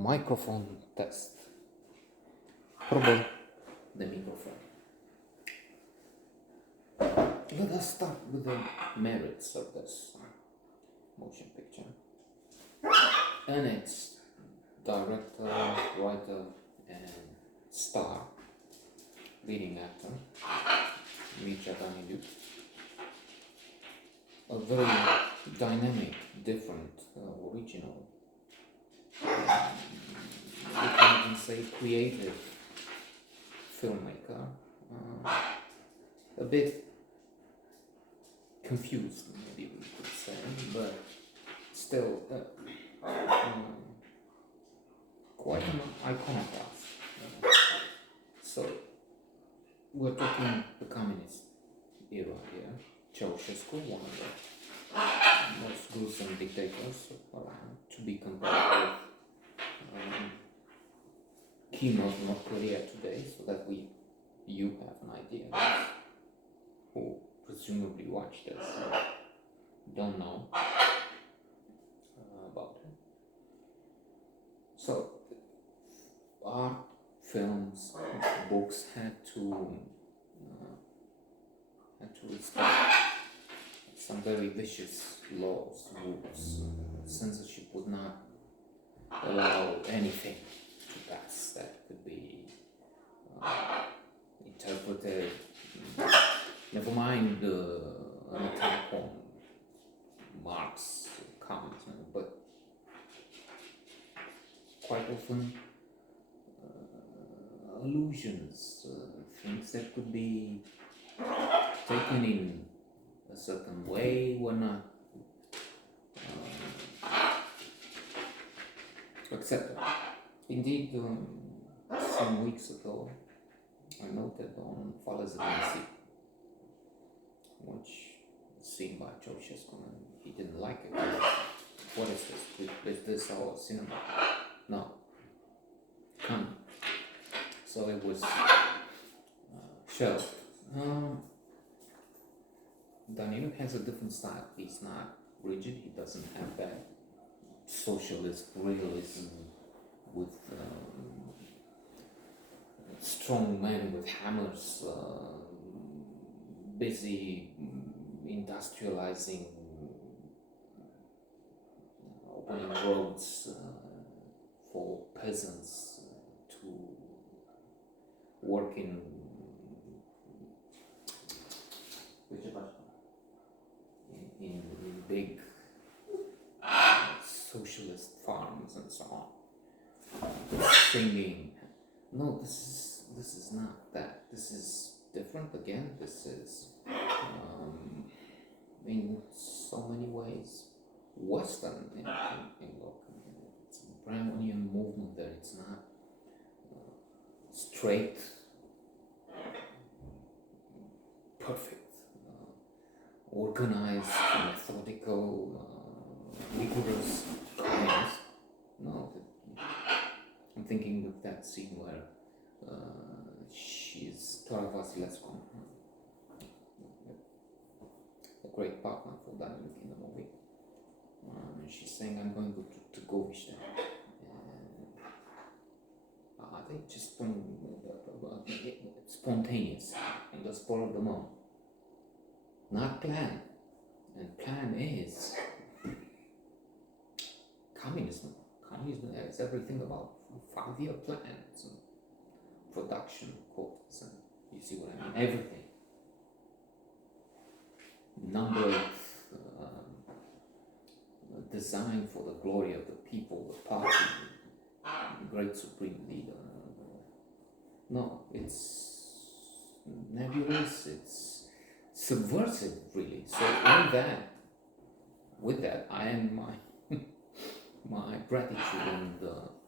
Microphone test. Proba the microphone. Let us start with the merits of this motion picture. And its director, writer, and star, leading actor, Micha. A very dynamic, different, original, we can even say creative filmmaker, a bit confused, maybe we could say, but still quite an iconoclast. So we're talking the communist era here. Ceausescu, one of the most gruesome dictators around, to be compared with Kim of North Korea today, so that you have an idea who presumably watched this, don't know about it. So art, films, books had to respect some very vicious laws, rules. Censorship would not allow anything to pass that could be interpreted. Never mind an attack on Marx comments, but quite often allusions, things that could be taken in a certain way were not accepted. Indeed, some weeks ago, I noted on Falazanisi, which was seen by Ceausescu, and he didn't like it. What is this? Is this our cinema? No. Come. So it was shelved. Danilo has a different style. He's not rigid. He doesn't have that socialist realism with strong men with hammers, busy industrializing, opening roads for peasants to work in big socialist farms and so on. Singing. No, this is not that. This is different again. This is in so many ways Western in look. It's a Brahmanian movement there. It's not straight, perfect, organized, methodical, rigorous communist. No, I'm thinking of that scene where she's Clara Vasilescu, a great partner for Daniel in the movie. She's saying, I'm going to Govishte. I think just spontaneous, on the spur of the moment. Not planned. And plan is communism. Communism is everything about 5-year plans and production quotas, and you see what I mean? Everything. Number of design for the glory of the people, the party, the great supreme leader. No, it's nebulous, it's subversive, really. So with that, I end my gratitude and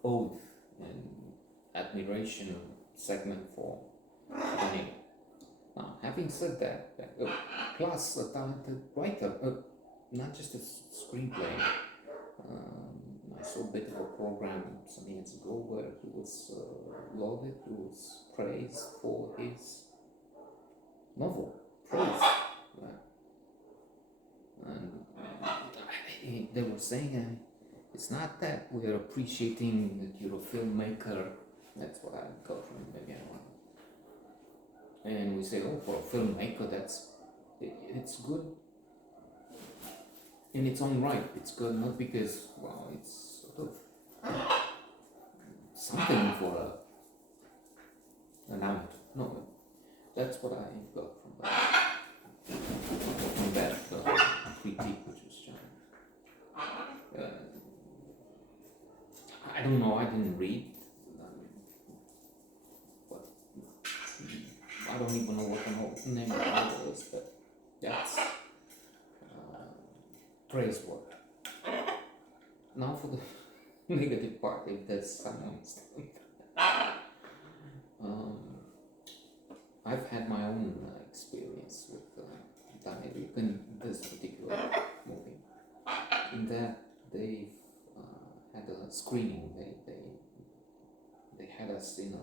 oath and admiration segment for Danilo. Now, having said that, plus a talented writer, not just a screenplay. I saw a bit of a program some years ago where he was lauded, he was praised for his novel, Praise. And they were saying It's not that we're appreciating that you're a filmmaker. That's what I got from it again. And we say, oh, for a filmmaker, it's good in its own right. It's good not because, well, it's sort of something for an amateur. No, that's what I got from that critique, which was shown. I don't know. I didn't read. But I don't even know what the name of the novel is. But that's praiseworthy. Now for the negative part, if there's someone I've had my own experience with Daniel in this particular movie. In that they've had a screening. They had us in a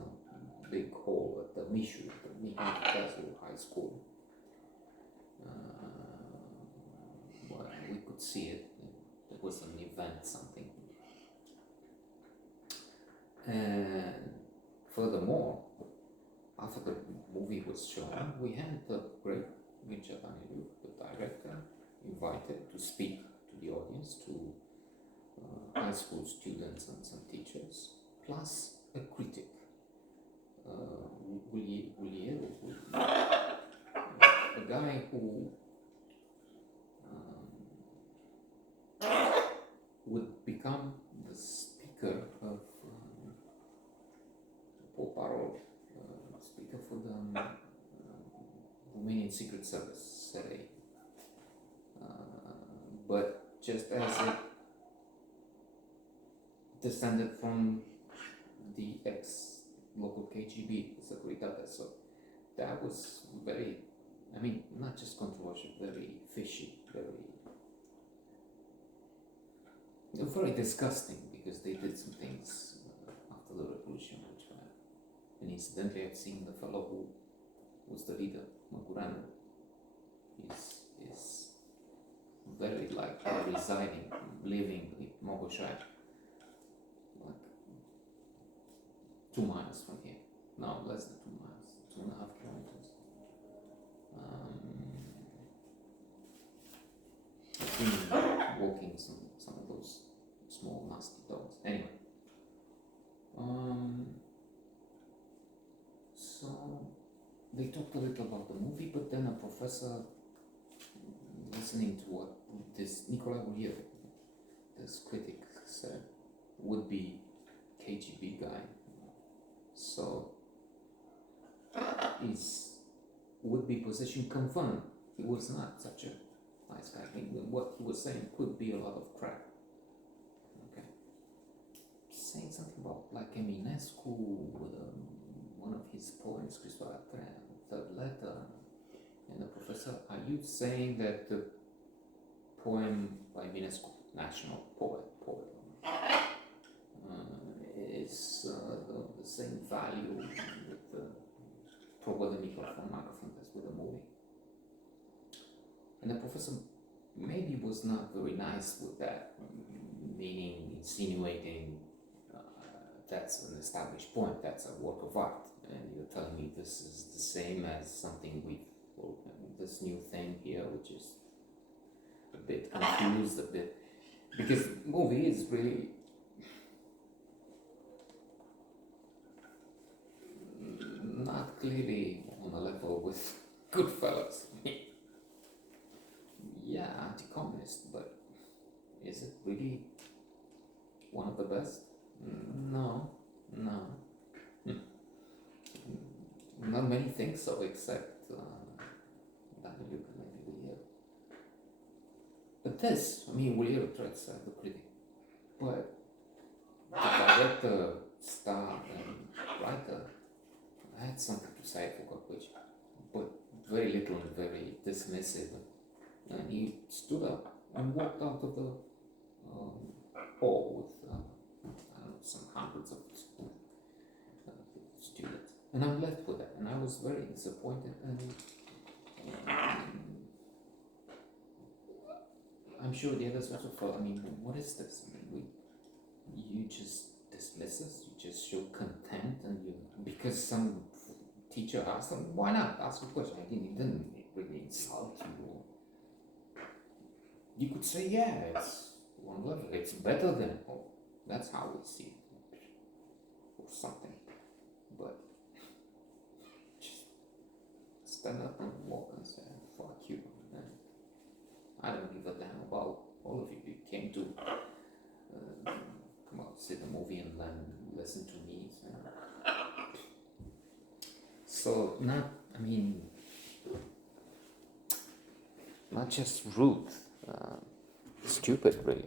big hall at the Mishu, the Mihu High School. Well, we could see it. It was an event, something. And furthermore, after the movie was shown, we had the great Richard Anilu, the director, invited to speak to the audience, to high school students and some teachers, plus a critic, a guy who would become the speaker of Proba, speaker for the Romanian Secret Service, SRE. But just as it descended from the ex-local KGB secretary, so that was very, I mean, not just controversial, very fishy, very disgusting, because they did some things after the revolution which were, and incidentally I've seen the fellow who was the leader, Maguranu, is very like residing, living in Mogoshai, like 2 miles from here. No, less than 2 miles, 2.5 kilometers. I've been walking some of those small nasty dogs. Anyway, so they talked a little about the movie, but then a professor, listening to what this Nikolai Gulier, this critic, said, would be KGB guy. So his would-be position confirmed he was not such a nice guy. I mean, what he was saying could be a lot of crap. Okay, saying something about like Eminescu with one of his poems, Christopher Third Letter. And the professor, are you saying that the poem by Eminescu, national poet, is the same value with the Proba the Microfon as with the movie? And the professor maybe was not very nice with that, meaning insinuating that's an established point, that's a work of art, and you're telling me this is the same as something this new thing here, which is a bit confused, because the movie is really not clearly on a level with Goodfellas. Yeah, anti-communist, but is it really one of the best? No. Not many think so, except Daniel maybe Gulier. But this, I mean, Gulier tried to the critic, but the director, star, and writer had something to say, I forgot which, but very little and very dismissive. And he stood up and walked out of the hall with I don't know, some hundreds of students. And I'm left with that, and I was very disappointed. And I'm sure the others also felt, I mean, what is this? I mean, you just dismiss us, you just show contempt, and you, because some teacher asked them, why not ask a question? I didn't really insult you. You could say, yeah, it's one level, it's better than, oh, that's how we see it, or something. But just stand up and walk and say, fuck you. And I don't give a damn about all of you. You came to come out, see the movie and then listen to me. So not, I mean, not just rude, stupid really.